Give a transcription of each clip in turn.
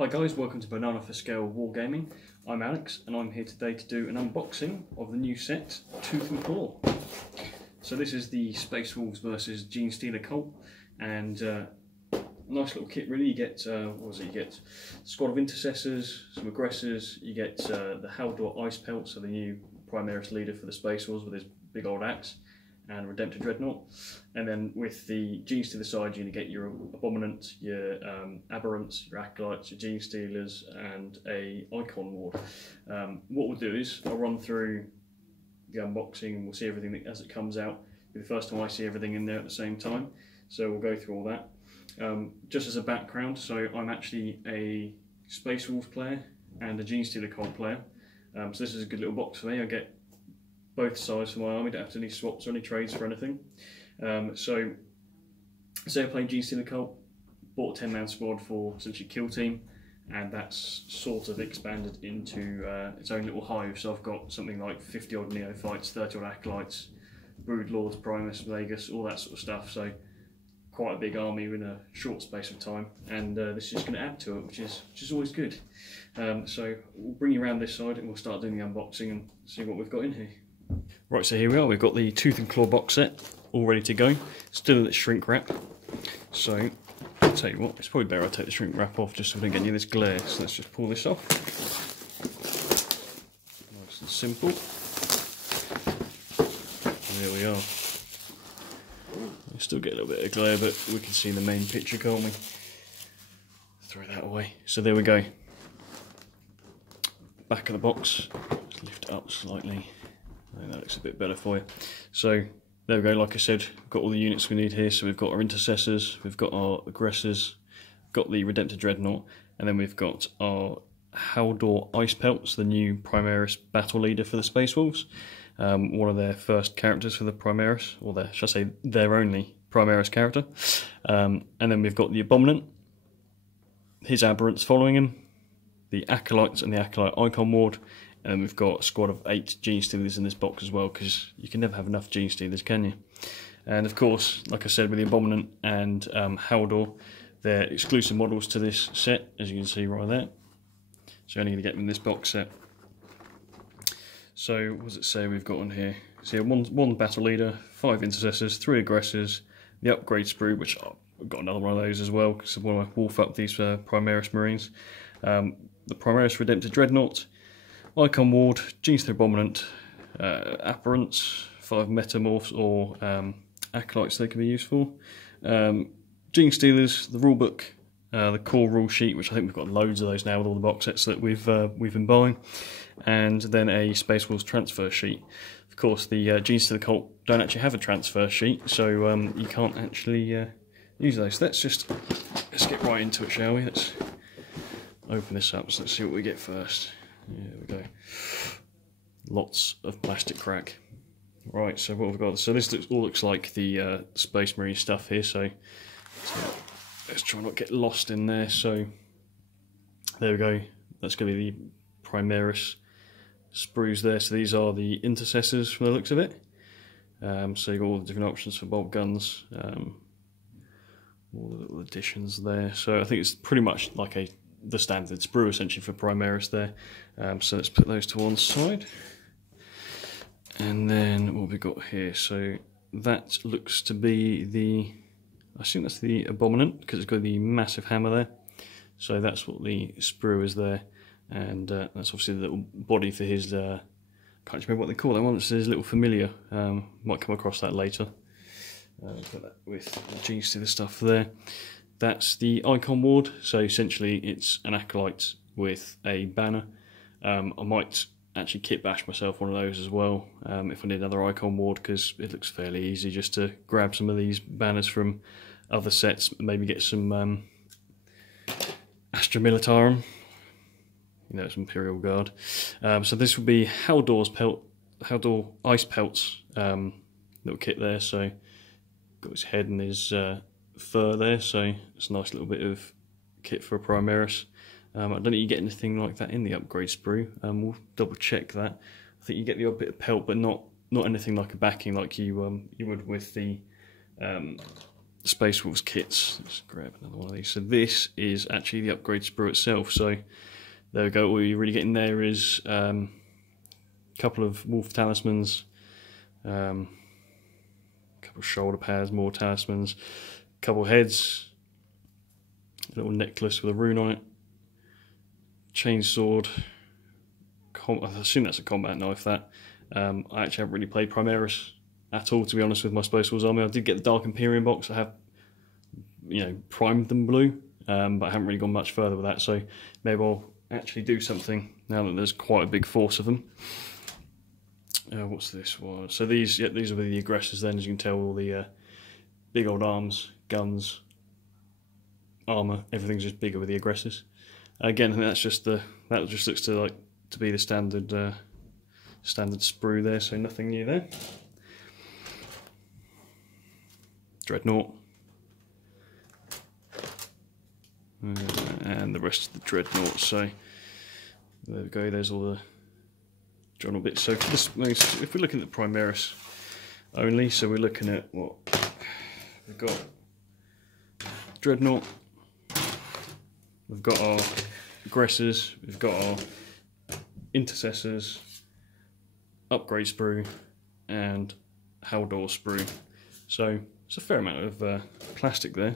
Hi guys, welcome to Banana for Scale Wargaming. I'm Alex and I'm here today to do an unboxing of the new set, Tooth and Claw. So this is the Space Wolves versus Genestealer Cult, and nice little kit really. You get, you get a squad of intercessors, some aggressors, you get the Haldor Ice Pelt, so the new Primaris leader for the Space Wolves with his big old axe, and Redemptor Dreadnought. And then with the Genes to the side, you're going to get your Abominant, your Aberrants, your Acolytes, your Genestealers, and a Icon Ward. What we'll do is I'll run through the unboxing and we'll see everything as it comes out. It'll be the first time I see everything in there at the same time, so we'll go through all that. Just as a background, so I'm actually a Space Wolves player and a Genestealer Cult player. So this is a good little box for me. I get both sides for my army, don't have to do any swaps or any trades for anything. So say I played Genestealer Cult, bought a 10-man squad for essentially kill team, and that's sort of expanded into its own little hive. So I've got something like 50 odd neophytes, 30 odd acolytes, brood lords, primus, Vegas, all that sort of stuff. So quite a big army in a short space of time, and this is just going to add to it, which is always good. So we'll bring you around this side and we'll start doing the unboxing and see what we've got in here. Right, so here we are, we've got the Tooth and Claw box set all ready to go, still in its shrink wrap. So I'll tell you what, it's probably better I take the shrink wrap off just so we don't get any of this glare. So let's just pull this off. Nice and simple. There we are. We still get a little bit of glare, but we can see the main picture, can't we? Throw that away. So there we go. Back of the box, just lift it up slightly. I think that looks a bit better for you. So there we go, like I said, we've got all the units we need here. So we've got our intercessors, we've got our aggressors, got the Redemptor Dreadnought, and then we've got our Haldor Ice Pelts, the new Primaris battle leader for the Space Wolves. One of their first characters for the Primaris, or their, should I say, their only Primaris character. And then we've got the Abominant, his Aberrants following him, the Acolytes and the Acolyte Icon Ward, and then we've got a squad of 8 Genestealers in this box as well, because you can never have enough Genestealers, can you? And of course, like I said, with the Abominant and Haldor, they're exclusive models to this set, as you can see right there. So you're only going to get them in this box set. So what does it say we've got on here? So yeah, one battle leader, 5 intercessors, 3 aggressors, the upgrade sprue, which I've got another one of those as well, because I want to wolf up these Primaris Marines. The Primaris Redemptor Dreadnought, Icon Ward, Genestealer Abominant, Aberrants, 5 Metamorphs or Acolytes they can be used for, Genestealers, the rulebook, the core rule sheet, which I think we've got loads of those now with all the box sets that we've been buying, and then a Space Wolves transfer sheet. Of course, the Genestealer Cult don't actually have a transfer sheet, so you can't actually use those. So let's get right into it, shall we? Let's open this up. So let's see what we get first. There we go. Lots of plastic crack. Right, so what we've got. So this all looks like the Space Marine stuff here. So let's try not to get lost in there. So there we go. That's going to be the Primaris sprues there. So these are the intercessors from the looks of it. So you've got all the different options for bolt guns. All the little additions there. So I think it's pretty much like the standard sprue essentially for Primaris there. So let's put those to one side. And then what have we got here? So that looks to be the, I think that's the Abominant, because it's got the massive hammer there. So that's what the sprue is there. And that's obviously the little body for his, can't remember what they call that one, it's his little familiar. Might come across that later. Put that with the Genestealer stuff there. That's the Icon Ward, so essentially it's an Acolyte with a banner. I might actually kit bash myself one of those as well if I need another Icon Ward, because it looks fairly easy just to grab some of these banners from other sets, maybe get some Astra Militarum, you know, it's Imperial Guard. So this will be Haldor Ice Pelts little kit there, so got his head and his fur there, so it's a nice little bit of kit for a Primaris. I don't think you get anything like that in the upgrade sprue. We'll double check that. I think you get the odd bit of pelt, but not anything like a backing like you would with the Space Wolves kits. Let's grab another one of these. So this is actually the upgrade sprue itself. So there we go. All you're really getting there is a couple of wolf talismans, a couple of shoulder pads, more talismans, a couple of heads, a little necklace with a rune on it, chainsword. I assume that's a combat knife. That I actually haven't really played Primaris at all, to be honest, with my Space Wolves army. I did get the Dark Imperium box. I have, you know, primed them blue, but I haven't really gone much further with that. So maybe I'll actually do something now that there's quite a big force of them. What's this one? So these will be the aggressors. Then, as you can tell, all the big old arms, guns, armor, everything's just bigger with the aggressors. Again, I think that's just that just looks to be the standard sprue there. So nothing new there. Dreadnought, and the rest of the dreadnoughts. So there we go. There's all the dreadnought bits. So for this, if we're looking at Primaris only, so we're looking at what we've got: dreadnought. We've got our aggressors. We've got our intercessors, upgrade sprue, and Haldor sprue. So it's a fair amount of plastic there.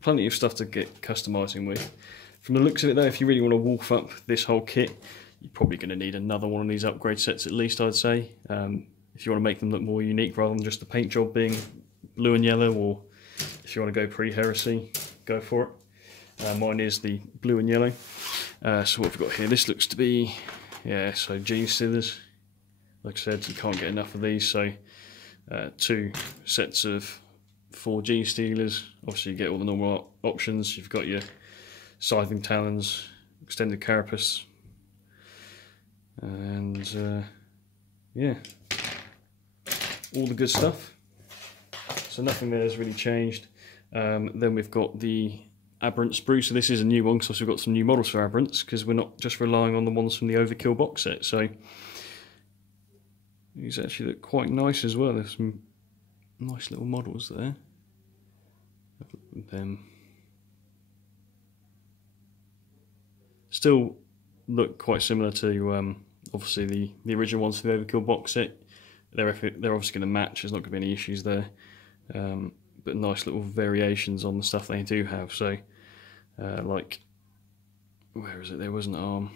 Plenty of stuff to get customizing with. From the looks of it though, if you really want to wolf up this whole kit, you're probably going to need another one of these upgrade sets at least, I'd say. If you want to make them look more unique rather than just the paint job being blue and yellow, or if you want to go pre-heresy, go for it. Mine is the blue and yellow. So what we've got here, this looks to be, yeah, so Genestealers. Like I said, you can't get enough of these, so 2 sets of 4 Genestealers. Obviously you get all the normal options. You've got your Scything Talons, Extended Carapace, and yeah, all the good stuff. So nothing there has really changed. Then we've got the Aberrant sprue. So this is a new one because we've got some new models for Aberrants, because we're not just relying on the ones from the Overkill box set. So these actually look quite nice as well. There's some nice little models there. Them still look quite similar to obviously the original ones for the Overkill box set. They're obviously going to match. There's not going to be any issues there. But nice little variations on the stuff they do have. So like, where is it? There was an arm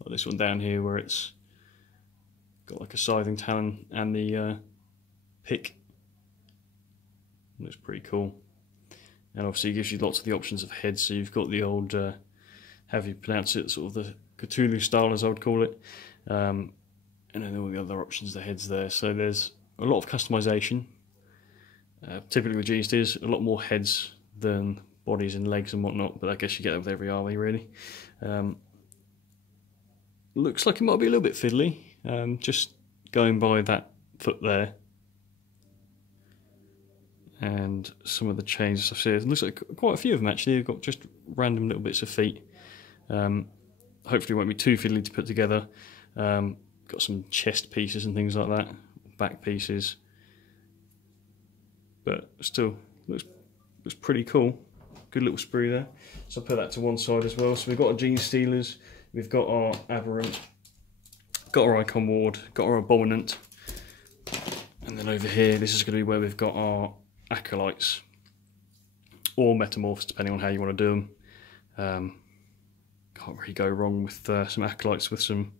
like this one down here where it's got like a Scything Talon and the pick. Looks pretty cool. And obviously it gives you lots of the options of heads. So you've got the old, how do you pronounce it, sort of the Cthulhu style, as I would call it. And then all the other options, the heads there. So there's a lot of customization. Typically with Genestealers, a lot more heads than bodies and legs and whatnot, but I guess you get that with every army really. Looks like it might be a little bit fiddly, just going by that foot there. And some of the chains I've seen, it looks like quite a few of them actually. They've got just random little bits of feet. Hopefully it won't be too fiddly to put together. Got some chest pieces and things like that, back pieces. But still looks pretty cool. Good little sprue there. So I'll put that to one side as well. So we've got our Genestealers, we've got our Aberrant, got our Icon Ward, got our Abominant, and then over here this is going to be where we've got our Acolytes or Metamorphs, depending on how you want to do them. Can't really go wrong with some Acolytes with some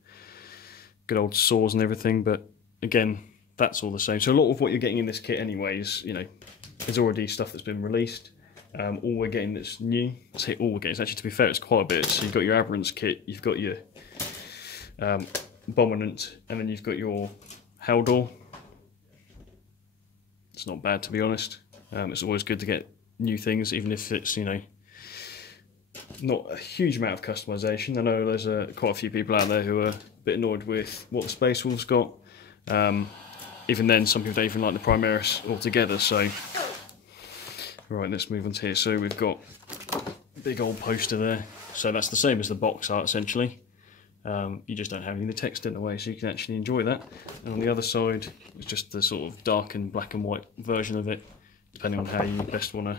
good old swords and everything, but again, that's all the same. So a lot of what you're getting in this kit anyways, you know, is already stuff that's been released. All we're getting that's new, I say all we're getting, actually to be fair, it's quite a bit. So you've got your Aberrants kit, you've got your Abominant, and then you've got your Haldor. It's not bad, to be honest. It's always good to get new things, even if it's, you know, not a huge amount of customization. I know there's quite a few people out there who are a bit annoyed with what the Space Wolves got. Even then, some people don't even like the Primaris altogether. So, right, let's move on to here. So we've got a big old poster there. So that's the same as the box art, essentially. You just don't have any of the text in the way, so you can actually enjoy that. And on the other side, it's just the sort of dark and black and white version of it. depending on how you best want to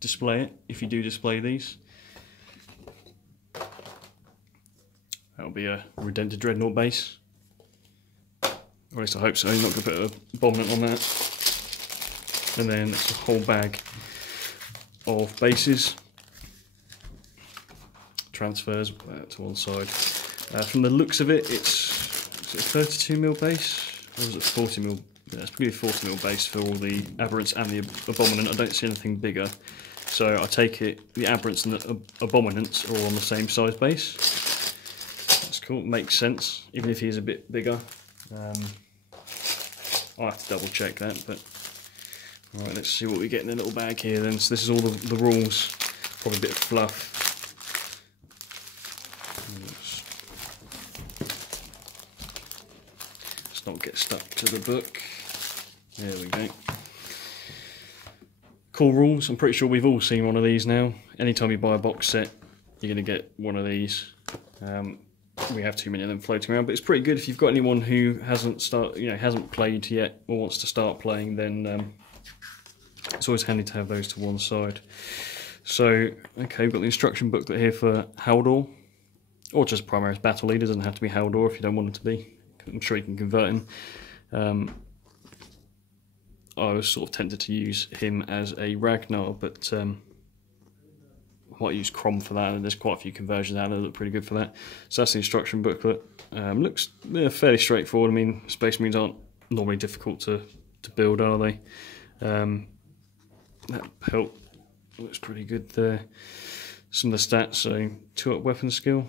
display it, if you do display these. That'll be a Redented Dreadnought base. Or at least I hope so. You're not going to put a Abominant on that. And then it's a whole bag of bases. Transfers to one side. From the looks of it, it's a 32mm base, or is it 40mm? Yeah, it's probably a 40mm base for all the Aberrants and the Abominant. I don't see anything bigger, so I take it the Aberrants and the Abominants are all on the same size base. That's cool, makes sense, even if he is a bit bigger. I'll have to double check that, but alright, let's see what we get in the little bag here then. So this is all the rules, probably a bit of fluff. Let's not get stuck to the book. There we go. Cool rules. I'm pretty sure we've all seen one of these now. Anytime you buy a box set, you're going to get one of these. We have too many of them floating around, but it's pretty good if you've got anyone who hasn't played yet or wants to start playing. Then it's always handy to have those to one side. So, okay, we've got the instruction booklet here for Haldor, or just Primaris Battle Leader. Doesn't have to be Haldor if you don't want it to be. I'm sure you can convert him. I was sort of tempted to use him as a Ragnar, but I might use Crom for that, and there's quite a few conversions out there that look pretty good for that. So that's the instruction booklet. Looks fairly straightforward. I mean, Space Marines aren't normally difficult to build, are they? That pelt looks pretty good there. Some of the stats, so 2-up weapon skill.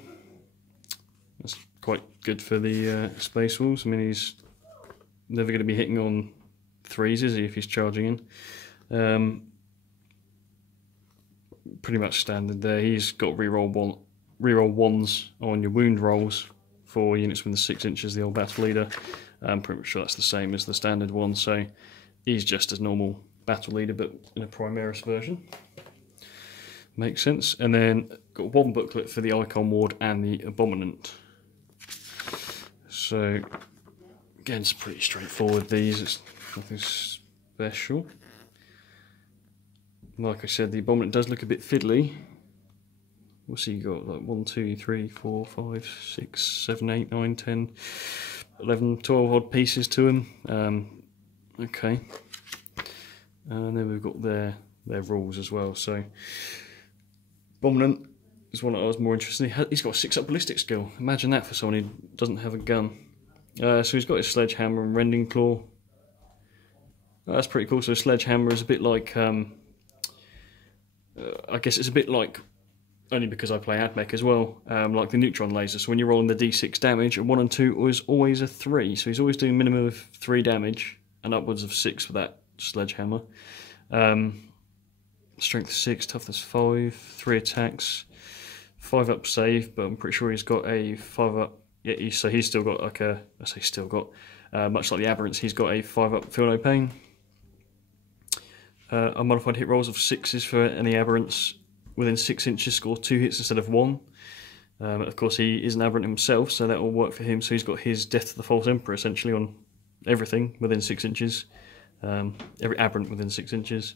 That's quite good for the Space Wolves. I mean, he's never going to be hitting on 3s, is he, if he's charging in? Pretty much standard there. He's got reroll 1s on your wound rolls for units within 6 inches, the old Battle Leader. I'm pretty sure that's the same as the standard one, so he's just as normal Battle Leader, but in a Primaris version. Makes sense. And then got one booklet for the Icon Ward and the Abominant. So again, it's pretty straightforward. These, it's nothing special. Like I said, the Abominant does look a bit fiddly. What's he got? Like 1, 2, 3, 4, 5, 6, 7, 8, 9, 10, 11, 12 odd pieces to him. Okay. And then we've got their rules as well. So Abominant is one that I was more interested in. He's got a 6-up ballistic skill. Imagine that for someone who doesn't have a gun. So he's got his Sledgehammer and Rending Claw. That's pretty cool. So a Sledgehammer is a bit like, I guess it's a bit like, only because I play AdMech as well, like the Neutron Laser. So when you're rolling the D6 damage, a 1 and 2 was always a 3. So he's always doing a minimum of 3 damage and upwards of 6 for that Sledgehammer. Strength 6, toughness 5, 3 attacks, 5-up save, but I'm pretty sure he's got a 5-up. Yeah, so he's still got like a, I say still got, much like the Aberrants, he's got a 5-up Feel No Pain. Unmodified hit rolls of 6s for any Aberrants within 6 inches score 2 hits instead of 1. Of course, he is an Aberrant himself, so that will work for him. So he's got his Death to the False Emperor essentially on everything within 6 inches. Every Aberrant within 6 inches.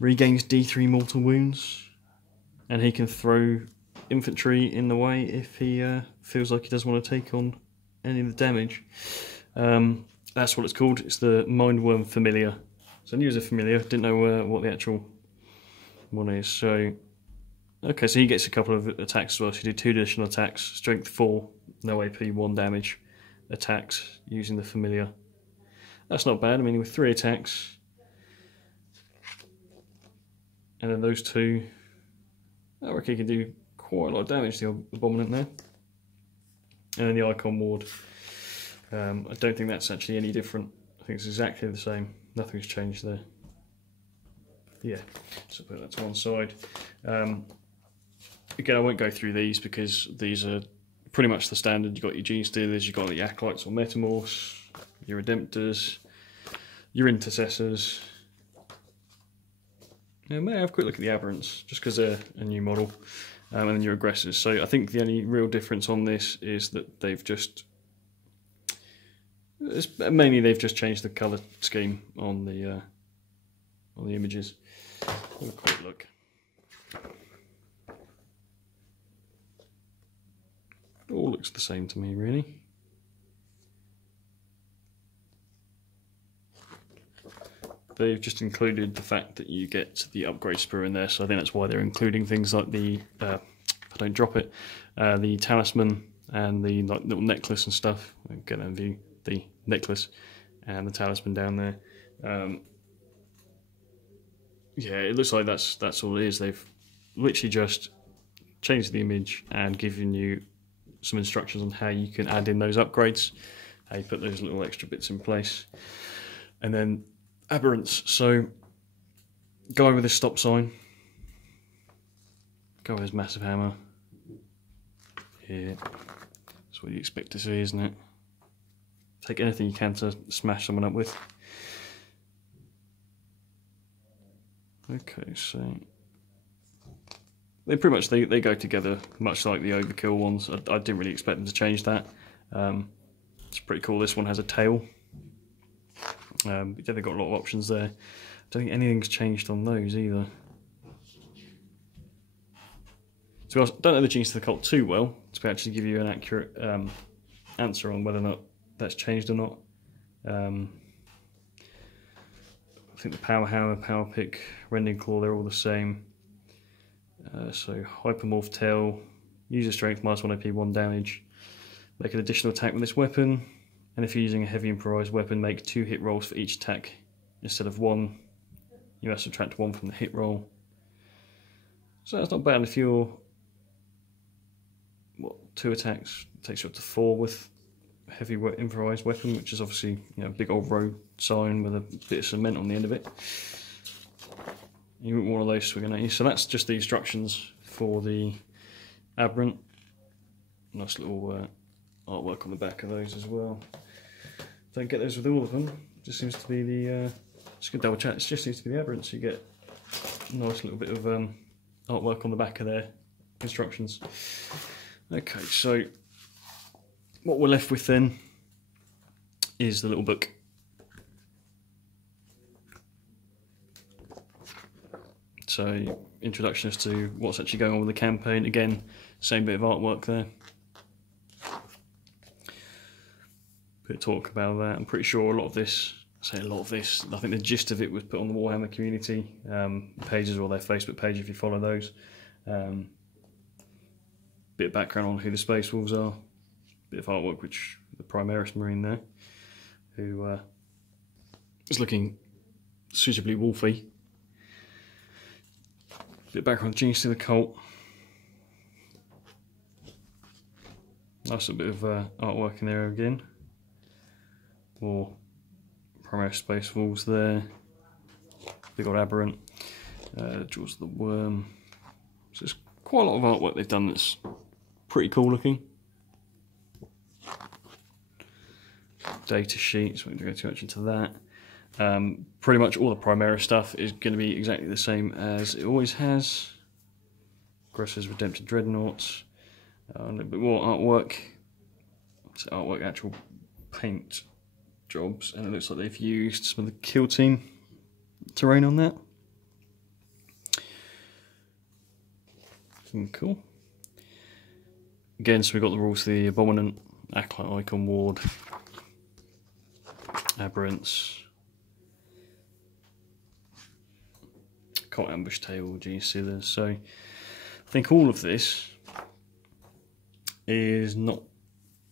Regains D3 mortal wounds, and he can throw infantry in the way if he feels like he doesn't want to take on any of the damage. That's what it's called. It's the Mindworm Familiar. So I knew it was a familiar, didn't know what the actual one is. So, okay, so he gets a couple of attacks as well. So he did 2 additional attacks, strength 4, no AP, 1 damage attacks using the familiar. That's not bad. I mean, with 3 attacks, and then those 2, I reckon he can do quite a lot of damage to the Abominant there. And then the Icon Ward, I don't think that's actually any different. I think it's exactly the same. Nothing's changed there. Yeah, so put that to one side. Again, I won't go through these because these are pretty much the standard. You've got your Genestealers, you've got your Acolytes or Metamorphs, your Redemptors, your Intercessors. Yeah, may have a quick look at the Aberrants, just because they're a new model, and then your Aggressors. So I think the only real difference on this is that they've just, mainly they've just changed the colour scheme on on the images. Have a quick look. It all looks the same to me, really. They've just included the fact that you get the upgrade sprue in there, so I think that's why they're including things like the, if I don't drop it, the talisman and the like, little necklace and stuff. I'll get that view, the necklace and the talisman down there. Yeah, it looks like that's all it is. They've literally just changed the image and given you some instructions on how you can add in those upgrades, how you put those little extra bits in place. And then aberrants. So guy with his stop sign, guy with his massive hammer. Here, that's what you expect to see, isn't it? Take anything you can to smash someone up with. Okay, so they pretty much they go together, much like the overkill ones. I didn't really expect them to change that. It's pretty cool. This one has a tail. Yeah, they've got a lot of options there. I don't think anything's changed on those either. So I don't know the Genestealer Cult too well to actually give you an accurate answer on whether or not that's changed or not. I think the power hammer, power pick, rending claw, they're all the same. So hypermorph tail, user strength -1 AP, 1 damage. Make an additional attack with this weapon, and if you're using a heavy improvised weapon, make 2 hit rolls for each attack instead of 1. You have to subtract 1 from the hit roll. So that's not bad if you're 2 attacks, takes you up to 4 with a heavy improvised weapon, which is obviously, you know, a big old road sign with a bit of cement on the end of it. You wouldn't want one of those swinging at you. So that's just the instructions for the aberrant. Nice little artwork on the back of those as well. Don't get those with all of them. Just seems to be the just gonna double check. It just seems to be the aberrant. So you get a nice little bit of artwork on the back of their instructions. Okay, so what we're left with then is the little book. So, introduction as to what's actually going on with the campaign. Again, same bit of artwork there. Bit of talk about that. I'm pretty sure a lot of this, I think the gist of it was put on the Warhammer community pages or their Facebook page if you follow those. Bit of background on who the Space Wolves are. Bit of artwork, which the Primaris Marine there, who is looking suitably wolfy. Bit of background on the Genestealer Cult. Nice little bit of artwork in there again. More Primaris Space Wolves there. Big old aberrant. Jaws of the Worm. So there's quite a lot of artwork they've done that's pretty cool looking. Data sheets, we won't go too much into that. Pretty much all the Primaris stuff is going to be exactly the same as it always has. Aggressor's Redempted Dreadnoughts. A little bit more artwork. It's artwork, actual paint jobs, and it looks like they've used some of the Kill Team terrain on that. Cool. Again, so we've got the rules for the Abominant, Acolyte Icon Ward, Aberrants, Cult Ambush Table, Genestealers. So I think all of this is not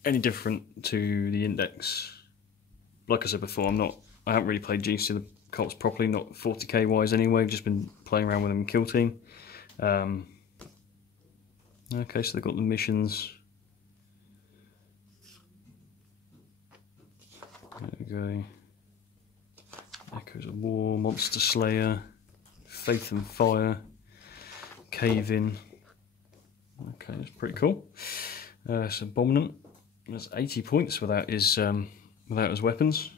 any different to the Index. Like I said before, I haven't really played Genestealer Cults properly, not 40k wise anyway. I've just been playing around with them in Kill Team. Okay, so they've got the missions. There we go. Echoes of War, Monster Slayer, Faith and Fire, Cave In. Okay, that's pretty cool. It's Abominant. That's 80 points without his weapons.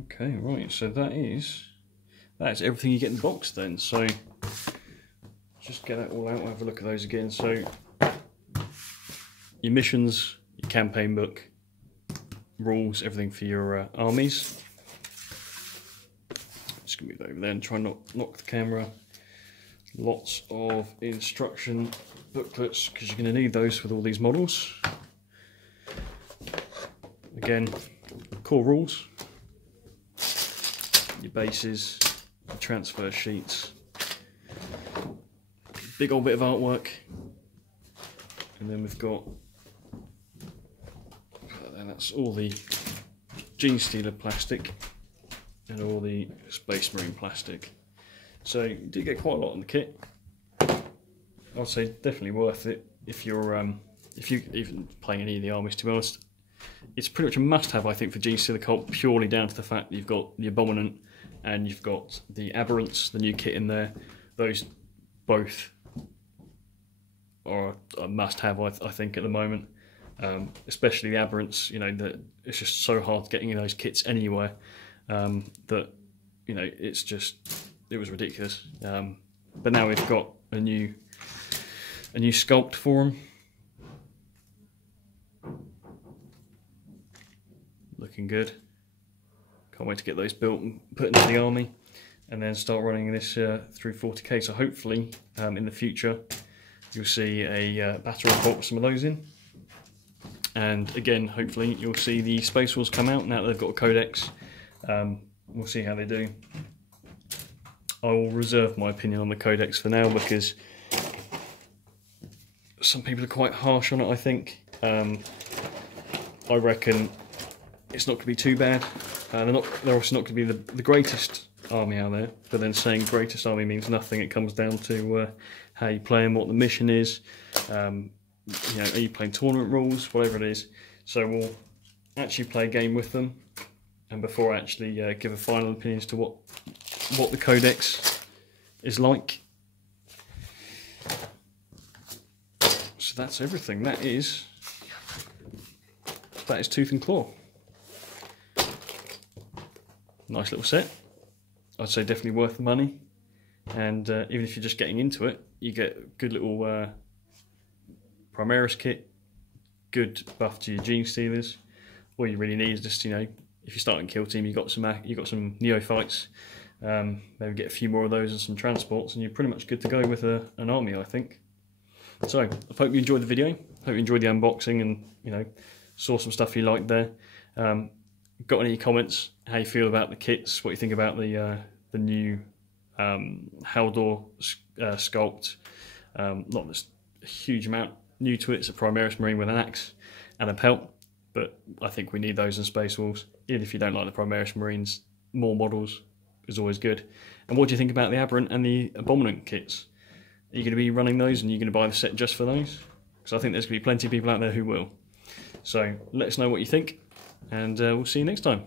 Okay, right. So that's everything you get in the box then. So just get that all out and have a look at those again. So your missions, your campaign book, rules, everything for your armies. Just gonna move over there and try and not knock the camera. Lots of instruction booklets because you're going to need those with all these models. Again, core rules, your bases, your transfer sheets, big old bit of artwork, and then we've got, and that's all the Genestealer plastic and all the Space Marine plastic. So you do get quite a lot in the kit. I'd say definitely worth it if you're even playing any of the armies, to be honest. It's pretty much a must-have, I think, for Genestealer Cult, purely down to the fact that you've got the Abominant and you've got the Aberrants, the new kit in there. Those both are a must-have, I think, at the moment. Especially the Aberrants, you know, that it's just so hard getting in those kits anywhere that, you know, it was ridiculous. But now we've got a new sculpt for them. Looking good. Can't wait to get those built and put into the army, and then start running this through 40k. So hopefully, in the future, you'll see a battle report with some of those in. And again, hopefully, you'll see the Space Wolves come out now that they've got a codex. We'll see how they do. I will reserve my opinion on the codex for now because some people are quite harsh on it, I think. I reckon it's not going to be too bad. They're obviously not going to be the greatest army out there, but then saying greatest army means nothing. It comes down to how you play and what the mission is. You know, are you playing tournament rules, whatever it is. So we'll actually play a game with them, and before I actually give a final opinion as to what the codex is like. So that's everything. That is Tooth and Claw. Nice little set. I'd say definitely worth the money. And even if you're just getting into it, you get a good little Primaris kit, good buff to your Genestealers. All you really need is just, you know, if you're starting kill team, you've got some neophytes. Maybe get a few more of those and some transports, and you're pretty much good to go with an army, I think. So I hope you enjoyed the video. Hope you enjoyed the unboxing, and you know, saw some stuff you liked there. Got any comments? How you feel about the kits? What you think about the new Haldor sculpt? Not this a huge amount new to it. It's a Primaris Marine with an axe and a pelt, but I think we need those in Space Wolves. Even if you don't like the Primaris Marines, more models is always good. And what do you think about the Aberrant and the Abominant kits? Are you going to be running those, and are you going to buy the set just for those? Because I think there's going to be plenty of people out there who will. So let us know what you think, and we'll see you next time.